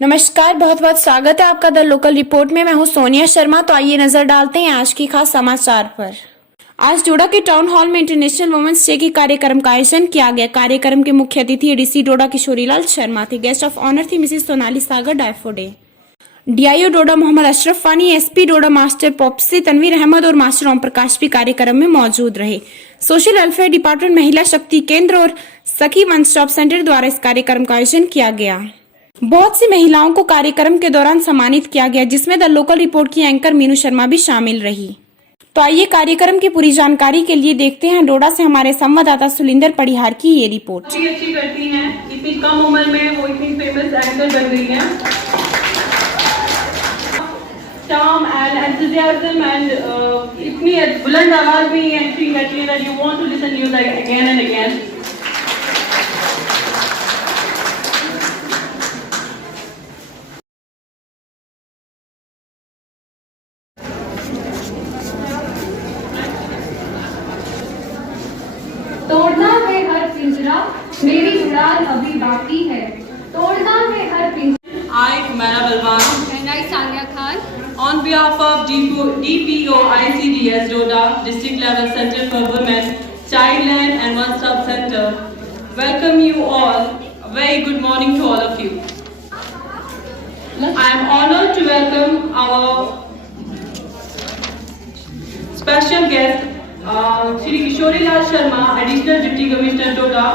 नमस्कार, बहुत बहुत स्वागत है आपका द लोकल रिपोर्ट में। मैं हूं सोनिया शर्मा। तो आइए नजर डालते हैं आज की खास समाचार पर। आज डोडा के टाउन हॉल में इंटरनेशनल वुमेन्स डे के कार्यक्रम का आयोजन किया गया। कार्यक्रम के मुख्य अतिथि एडीसी डोडा किशोरीलाल शर्मा थे। गेस्ट ऑफ ऑनर थी मिसेस सोनाली सागर डायफोडे। डीआईओ डोडा मोहम्मद अशरफ वानी, एसपी डोडा मास्टर पॉप्सी तनवीर अहमद और मास्टर ओम प्रकाश भी कार्यक्रम में मौजूद रहे। सोशल वेलफेयर डिपार्टमेंट, महिला शक्ति केंद्र और सखी वन स्टॉप सेंटर द्वारा इस कार्यक्रम का आयोजन किया गया। बहुत सी महिलाओं को कार्यक्रम के दौरान सम्मानित किया गया, जिसमें द लोकल रिपोर्ट की एंकर मीनू शर्मा भी शामिल रही। तो आइए कार्यक्रम की पूरी जानकारी के लिए देखते हैं डोडा से हमारे संवाददाता सुलिंदर पढ़ियार की ये रिपोर्ट। अच्छी करती हैं, इतनी कम उम्र में वो इतनी फेमस एंकर बन गई हैं। charm and enthusiasm and इतनी बुलंद आवाज में एंट्री करती है that you want to listen to like again and again. तोड़ना है हर पिंजरा, मेरी उड़ान अभी बाकी है। तोड़ना है हर पिंजरा। I, Humaira Balwan, And I, Sania Khan, on behalf of DPO ICDS Doda District Level Center for Women, Childland and One Stop Center, welcome you all. A very good morning to all of you. I am honored to welcome our special guest, Shri Kishorilal Sharma, Additional Deputy Commissioner Doda,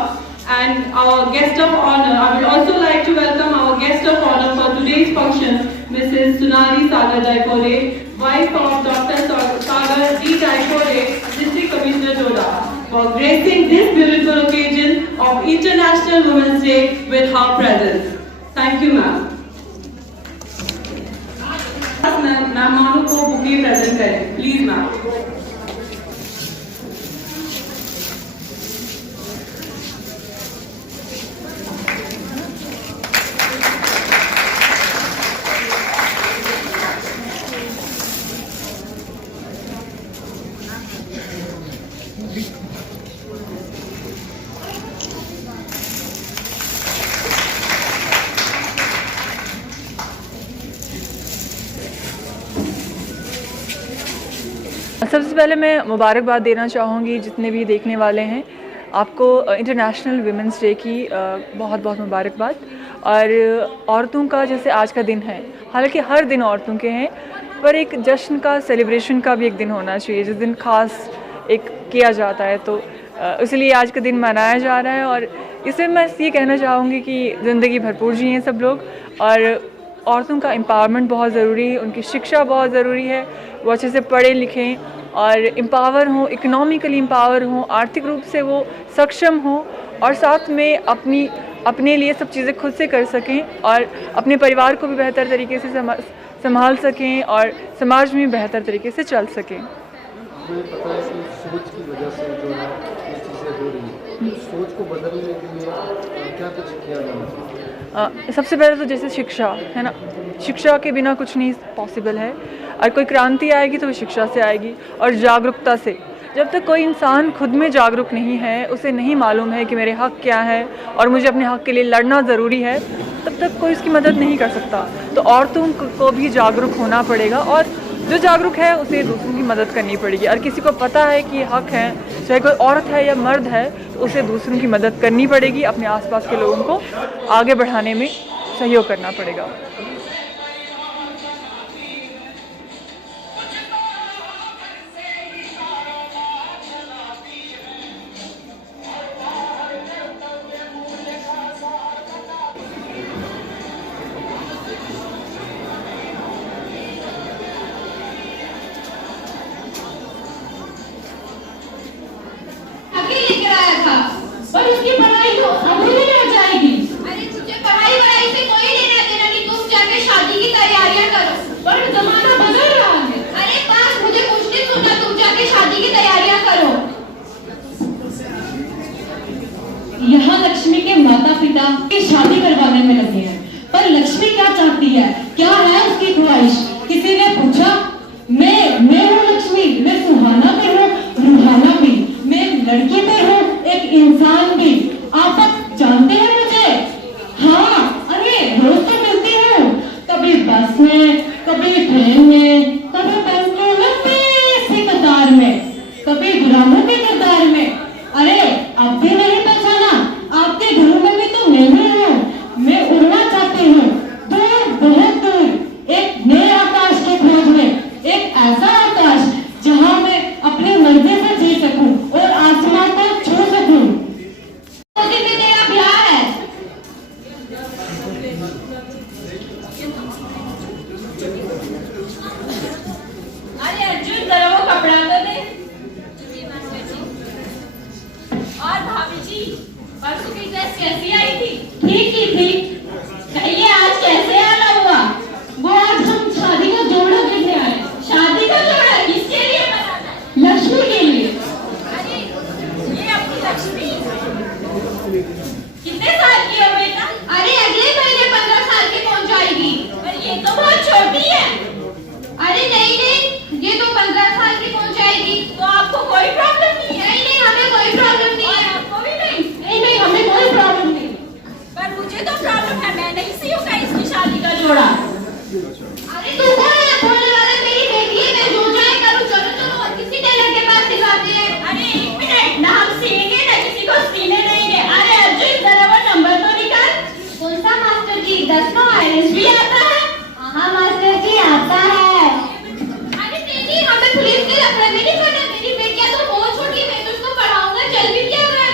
and our guest of honor. I would also like to welcome our guest of honor for today's function, Mrs. Sonali Sagar Daipore, wife of Dr. Sagar D. Daipore, District Commissioner Doda, for gracing this beautiful occasion of International Women's Day with her presence. Thank you, ma'am. मेहमानों को bouquet present करें, please ma'am. सबसे पहले मैं मुबारकबाद देना चाहूँगी जितने भी देखने वाले हैं आपको इंटरनेशनल विमेंस डे की बहुत बहुत मुबारकबाद। और औरतों का जैसे आज का दिन है, हालांकि हर दिन औरतों के हैं, पर एक जश्न का, सेलिब्रेशन का भी एक दिन होना चाहिए जिस दिन ख़ास एक किया जाता है। तो इसलिए आज का दिन मनाया जा रहा है। और इसमें मैं ये कहना चाहूँगी कि ज़िंदगी भरपूर जिएं सब लोग, और औरतों का एम्पावरमेंट बहुत ज़रूरी है, उनकी शिक्षा बहुत ज़रूरी है, वो अच्छे से पढ़े लिखें और एम्पावर हों, इकोनॉमिकली एम्पावर हों, आर्थिक रूप से वो सक्षम हों, और साथ में अपने लिए सब चीज़ें खुद से कर सकें और अपने परिवार को भी बेहतर तरीके से संभाल सकें और समाज में बेहतर तरीके से चल सकें। मुझे पता है कि सोच की वजह से जो है ये चीज़ें हो रही हैं, तो सोच को बदलने के लिए क्या कुछ किया जाना चाहिए? सबसे पहले तो जैसे शिक्षा है ना, शिक्षा के बिना कुछ नहीं पॉसिबल है, और कोई क्रांति आएगी तो वो शिक्षा से आएगी और जागरूकता से। जब तक कोई इंसान खुद में जागरूक नहीं है, उसे नहीं मालूम है कि मेरे हक़ क्या है और मुझे अपने हक़ के लिए लड़ना ज़रूरी है, तब तक कोई उसकी मदद नहीं कर सकता। तो औरतों को भी जागरूक होना पड़ेगा, और जो जागरूक है उसे दूसरों की मदद करनी पड़ेगी। और किसी को पता है कि हक़ है, चाहे कोई औरत है या मर्द है, तो उसे दूसरों की मदद करनी पड़ेगी, अपने आसपास के लोगों को आगे बढ़ाने में सहयोग करना पड़ेगा। पर उसकी पढ़ाई तो अधूरी रह जाएगी। अरे तुझे पढ़ाई से कोई लेना देना नहीं, तुम मुझे तो प्रॉब्लम है, मैं नहीं सी हूँ कहीं इसकी शादी का जोड़ा। अरे तू कौन है बोलने वाला? मेरी बेटी है, मैं जो चाहे करूँ। चलो चलो और किसी टेलर के पास सिलवाते हैं। अरे एक मिनट, ना हम सिएंगे ना किसी को सीने देंगे। अरे अर्जुन जरा वो नंबर तो निकाल। कौन सा मास्टर जी? 10 का बैलेंस भी आता है। हाँ मास्टर जी आता है। अरे दीदी हमें पुलिस के लफड़े में नहीं पड़ना। मेरी बेटियां तो बहुत छोटी, मैं तो उसको पढ़ाऊंगा। चल भी क्या है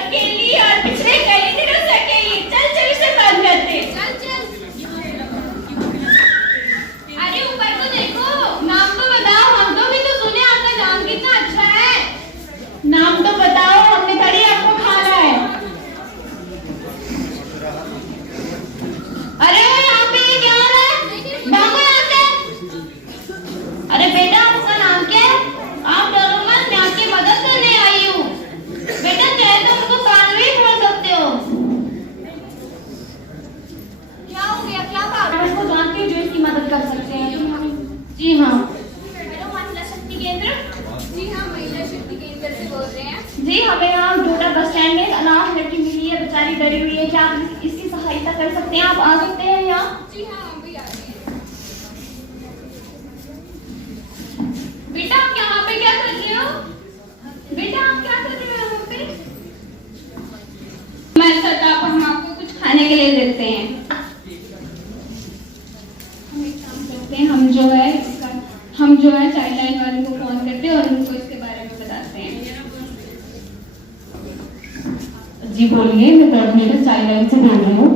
अकेली और पिछले कई दिनों से अकेली। चल चल इसे बंद करते। चल चल। अरे ऊपर को देखो, नाम तो बताओ। हम तो भी तो सुने आपका नाम कितना अच्छा है। नाम तो बताओ, हमने थोड़ी आपको खाना है। अरे यहाँ पे ये क्या हो रहा है? भागो यहाँ से। अरे बेटा आपका नाम क्या है? आप डरो मत, मैं आपकी मदद करने आई हूँ। बेटा चाहे तो उनको कान भी खोल सकते हो। क्या हो गया? क्या बात? मैं उसको जानती हूँ जो इसकी मदद कर सकते हैं। जी हाँ। हेलो महिला शक्ति केंद्र। जी हाँ, महिला शक्ति केंद्र से बोल रहे हैं। जी हमें यहाँ डोडा बस स्टैंड में अनाथ लड़की मिली है, बेचारी डरी हुई है। क्या आप इसकी सहायता कर सकते हैं? आप आ सकते हैं यहाँ? जी हाँ, हम भी आ रहे हैं। बेटा आप यहाँ पे क्या कर रहे हो? बेटा आप क्या कर रहे हो यहाँ पे? हमारे साथ आप, हम आपको कुछ खाने के लिए देते हैं। हम एक काम करते हैं, हम जो है चाइल्ड लाइन वाले को फोन करते हैं और उनको इसके बारे में बताते हैं। जी बोलिए, मैं कोऑर्डिनेटर चाइल्ड लाइन से बोल रही हूँ।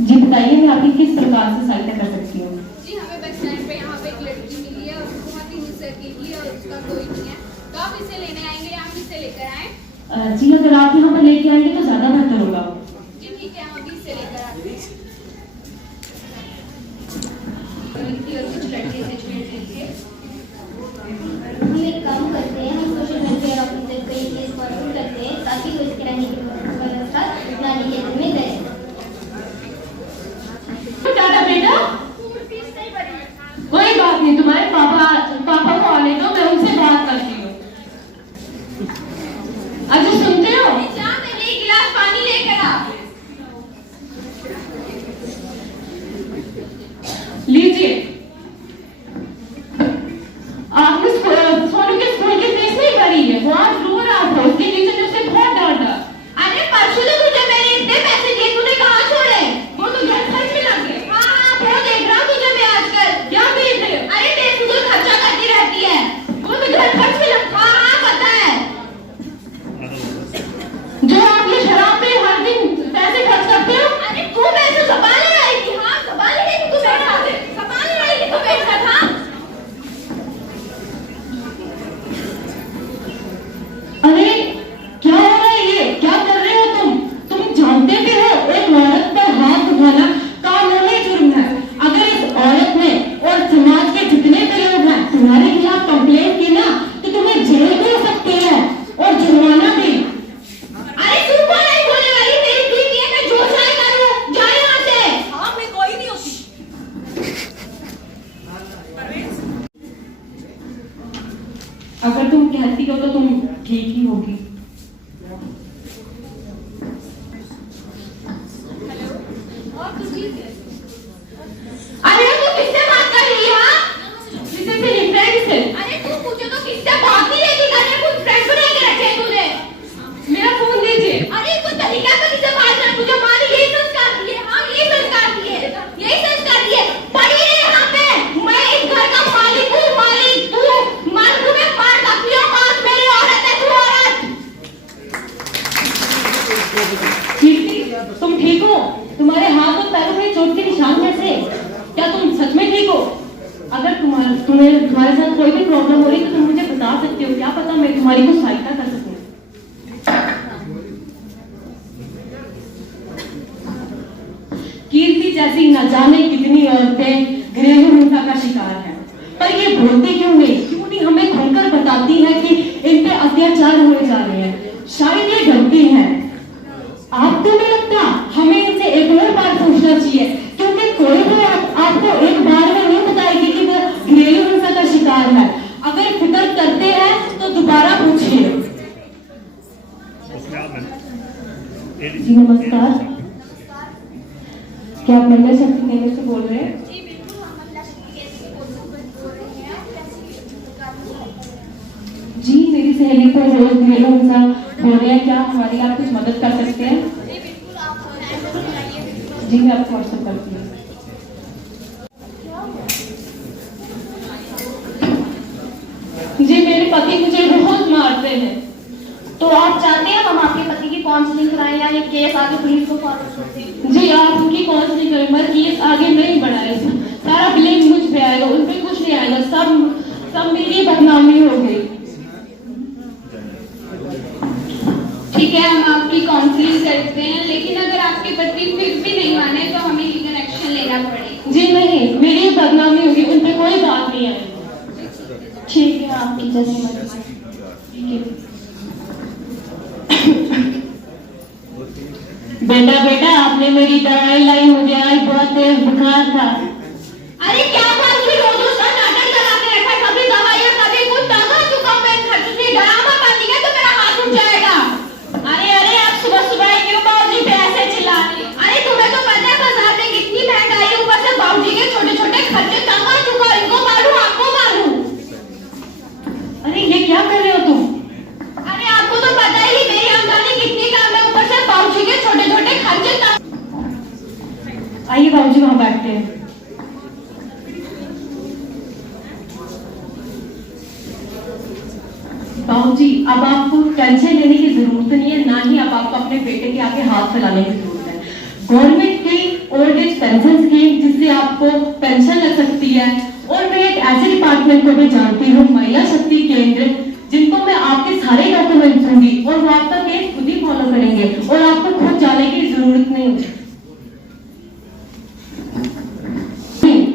जी बताइए, मैं आपकी किस प्रकार से सहायता कर सकती हूँ? जी हमें बस स्टैंड पे यहाँ पे एक लड़की मिली है और बहुत ही मुझसे अकेली है और उसका कोई नहीं है। तो आप इसे लेने आएंगे या हम इसे लेकर आए? जी अगर आप यहाँ पर लेके आएंगे तो ज्यादा बेहतर होगा। जी ठीक है, हम अभी इसे लेकर आते हैं। और कुछ लड़के से छेड़ लीजिए। हम एक काम करते हैं, हम सोशल वेलफेयर ऑफिसर को ये केस फॉरवर्ड करते हैं ताकि वो इसके रहने की व्यवस्था नानी केंद्र में करें। टाटा बेटा, कोई बात नहीं, तुम्हारे पापा को आने दो, मैं उनसे बात करती हूँ। अच्छा सुनते हो? जा मेरे एक गिलास पानी लेकर आ। लीजिए, आपने सोनू के स्कूल की फीस नहीं भरी है। वो आज रो रहा था, उसके टीचर ने उसे बहुत डांटा। अरे परसों तो तुझे मैंने इतने पैसे दिए, तूने कहाँ छोड़े? वो तो घर खर्च में लग गए। हाँ वो देख रहा हूँ तुझे मैं आजकल। क्या देख रहे हो? अरे बेफिजूल खर्चा करती रहती है। वो तो घर खर्च में लग। हाँ पता है। जो आप ये शराब पे हर दिन पैसे खर्च करते हो। अरे तू पैसे संभालने आई थी? हाँ संभालने आई थी। तू बैठा थे, संभालने आई थी, तू बैठा था। अरे क्या हो रहा है ये? क्या कर रहे हो तुम जानते भी हो एक औरत पर हाथ उठाना कानूनी जुर्म है। अगर इस औरत ने और समाज के जितने भी लोग हैं तुम्हारे खिलाफ कंप्लेंट की ना तो तुम्हें जेल भी हो सकती है और जुर्माना भी। अरे तू कौन है बोलने वाली? मेरी बीवी है, मैं जो चाहे करूँ। जा यहाँ से। हाँ मैं कोई नहीं होती। अगर तुम कहती हो तो तुम ठीक ही होगी। और तू ठीक है? अरे तू किससे बात कर रही है? हाँ किसी से नहीं, फ्रेंड से। अरे तू पूछे तो किससे बात नहीं है? कि कुछ फ्रेंड बना के रखे हैं तूने? मेरा फोन दीजिए। अरे कुछ तरीका तो किससे बात कर? तुझे माँ ने यही संस्कार दिए। हाँ यही संस्कार दिए, यही संस्कार दिए। पढ़ी है यहाँ पे। मैं इस घर का मालिक हूँ, मालिक। तू मार तुम्हें मार सकती हो। कौन मेरी औरत है? तू औरत। कीर्ति, तुम ठीक हो? तुम्हारे हाथ और पैरों में चोट के निशान कैसे? क्या तुम सच में ठीक हो? अगर तुम्हारे साथ कोई भी प्रॉब्लम हो रही तो तुम मुझे बता सकते हो। क्या पता मैं तुम्हारी कुछ सहायता कर सकूं। कीर्ति जैसी न जाने कितनी औरतें घरेलू हिंसा का शिकार हैं, पर ये बोलती क्यों नहीं हमें खुलकर बताती है कि इन पे अत्याचार हुए जा रहे हैं। शायद ये गलती है। आपको नहीं लगता हमें इनसे एक और बार पूछना चाहिए? क्योंकि कोई भी आपको एक बार में नहीं बताएगी कि वो घरेलू हिंसा का शिकार है। अगर फिक्र करते हैं तो दोबारा पूछिए। जी नमस्कार, क्या आप महिला शक्ति केंद्र से बोल रहे हैं? जी बिल्कुल, हम महिला शक्ति केंद्र से बोल रहे हैं। आप कैसे जी मेरी सहेली को रोज घरेलू हिंसा हो रही है, क्या हमारे लिए आप कुछ मदद कर सकते हैं? जी बिल्कुल, आप हैंडल कराइए। जी मैं आपको व्हाट्सएप करती हूँ। जी मेरे पति मुझे बहुत मारते हैं। तो आप चाहते हैं हम आपके पति की काउंसलिंग कराएं या ये केस आगे पुलिस को फॉरवर्ड कर दें? जी आप उनकी काउंसलिंग करें, मगर केस आगे नहीं बढ़ाए। सारा ब्लेम मुझ पे आएगा, उन पे कुछ नहीं आएगा। सब मेरी बदनामी हो गई। ठीक है, हम आपकी काउंसलिंग करते हैं, लेकिन अगर आपके पति फिर भी नहीं माने तो हमें लीगल एक्शन लेना पड़ेगा। जी नहीं, मेरी बदनामी होगी, उन पे कोई बात नहीं आएगी। ठीक है, आपकी जैसी मर्जी। ठीक है। बेटा आपने मेरी दवाई लाई, मुझे आज बहुत तेज बुखार था। अरे क्या था, रोज उसका नाटक कराते रखा, कभी दवाई और कभी कुछ। कहाँ चुका मैं घर से ड्रामा पाती है तो मेरा हाथ उठ जाएगा। अरे आप सुबह क्यों बाबूजी पे ऐसे चिल्ला रहे? अरे तुम्हें तो पता है बाजार में कितनी महंगाई, ऊपर से बाबूजी के छोटे छोटे खर्चे। कहाँ चुका, इनको मारूं आपको मारूं? अरे ये क्या कर रहे हो तुम? अरे आपको तो पता ही मेरी आमदनी कितनी कम है, ऊपर से बाबूजी के छोटे छोटे खर्चे। आइए बाबूजी वहां बैठते हैं। बाबूजी अब आपको टेंशन लेने की जरूरत नहीं है, ना ही अब आपको अपने बेटे के आगे हाथ फैलाने की जरूरत है। गवर्नमेंट की ओल्ड एज पेंशन स्कीम, जिससे आपको पेंशन लग सकती है। और मैं एक ऐसे डिपार्टमेंट को भी जानती हूँ, महिला शक्ति केंद्र, जिनको मैं आपके सारे डॉक्यूमेंट दूंगी और वो आपका केस खुद ही फॉलो करेंगे और आपको खुद जाने की जरूरत नहीं,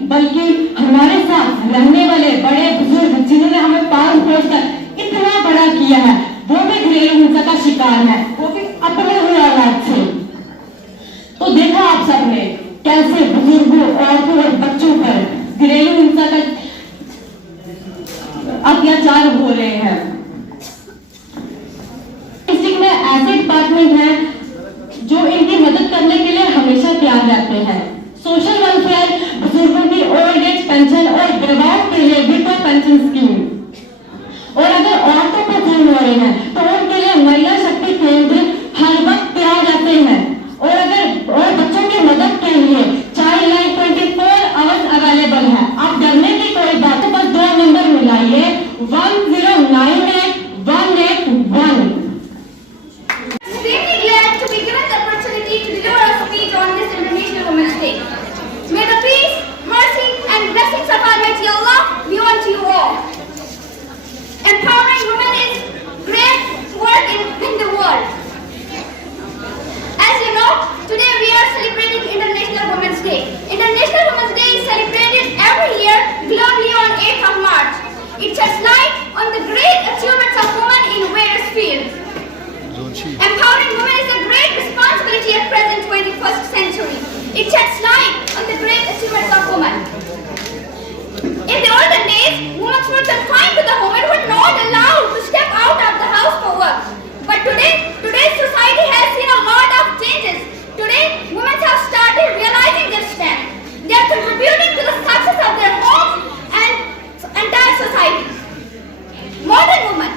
बल्कि हमारे साथ रहने वाले बड़े बुजुर्ग जिन्होंने हमें पाल पोस कर इतना बड़ा किया है, वो भी घरेलू हिंसा का शिकार है, वो भी अपने हुए औलाद से। तो देखा आप सबने कैसे बुजुर्गों, औरतों और बच्चों पर घरेलू हिंसा का अत्याचार हो रहे हैं। डिस्ट्रिक्ट में ऐसे डिपार्टमेंट हैं जो इनकी मदद करने के लिए हमेशा तैयार रहते हैं। सोशल वेलफेयर, बुजुर्गों की ओल्ड एज पेंशन और विधवाओं के लिए विधवा पेंशन स्कीम। और अगर औरतों को जुर्म हो रहे हैं तो उनके लिए महिला शक्ति केंद्र हर वक्त तैयार रहते हैं। और बच्चों की मदद के लिए चाइल्ड लाइन 24 आवर्स अवेलेबल है। आप डरने की कोई बात, बस 2 number मिलाइए 1098 181। Extremely glad to be given the opportunity to deliver a speech on this International Women's Day. May the peace, mercy, and blessings of Almighty Allah be on to you all. Empowering women is great work in the world. As you know, today we are celebrating International Women's Day. International Women's Day is celebrated every year globally on 8th of March. It sheds light on the great achievements of women in various fields. Empowering women is a great responsibility at present 21st century. It sheds light on the great achievements of women. In the olden days, women were confined to the home and were not allowed to step out of the house for work. But today's society has seen a lot of changes. Today, women have started realizing their strength. They are contributing to the success of their homes and entire society. Modern woman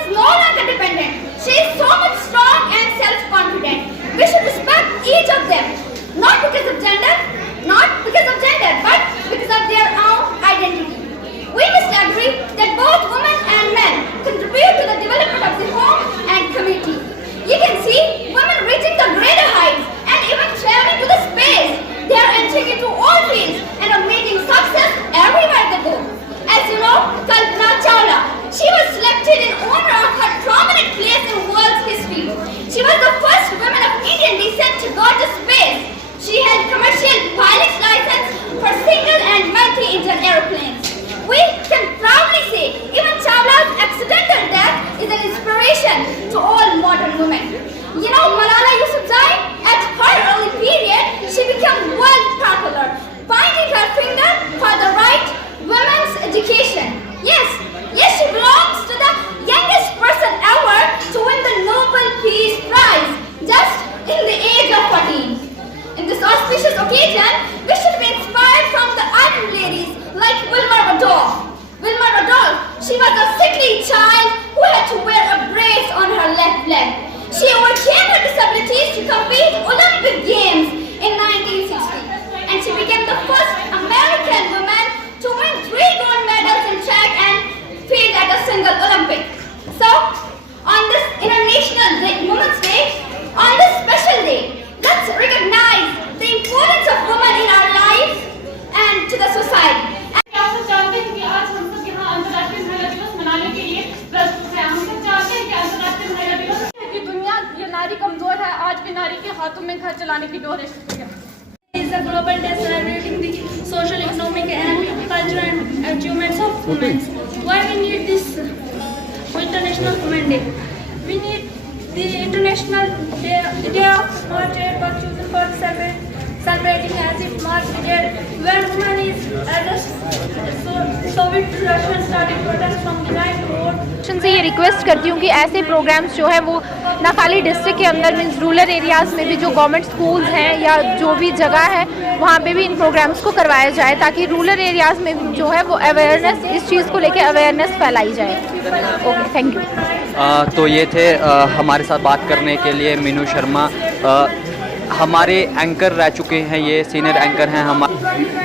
is no longer dependent. She is so much strong and self-confident. We should respect each of them, not because of gender, but because of their own identity. We must agree that both women and men contribute to the development of the home and community. You can see women reaching the greater heights and even traveling to the space. They are entering into all fields and are making success everywhere they go. As you know, Kalpana Chawla, she was selected in honor of her prominent place in world's history. She was the first woman of Indian descent to go to space. She had commercial pilot's license for single and multi-engine airplanes. We can proudly say even Chawla's accidental death is an inspiration to all modern women. You know, Malala Yousafzai, at her early period, she became world popular, pointing her finger for the right women's education. Yes, she belongs to the youngest person ever to win the Nobel Peace Prize. Just नारी के हाथों में घर चलाने की door है। शुक्रिया। is a global day celebrating the social, economic, and cultural achievements of women. Why we need this International Women Day? We need the International Day of March was chosen for celebrating as if March day when women is as a Soviet Russia started protest from the night road. से ये request करती हूँ कि ऐसे programmes जो है वो ना खाली डिस्ट्रिक्ट के अंदर मीन्स रूरल एरियाज़ में भी जो गवर्नमेंट स्कूल्स हैं या जो भी जगह है वहाँ पे भी इन प्रोग्राम्स को करवाया जाए ताकि रूरल एरियाज़ में जो है वो अवेयरनेस इस चीज़ को लेके अवेयरनेस फैलाई जाए। Okay, thank you. तो ये थे हमारे साथ बात करने के लिए मीनू शर्मा, हमारे एंकर रह चुके हैं, ये सीनियर एंकर हैं हमारे।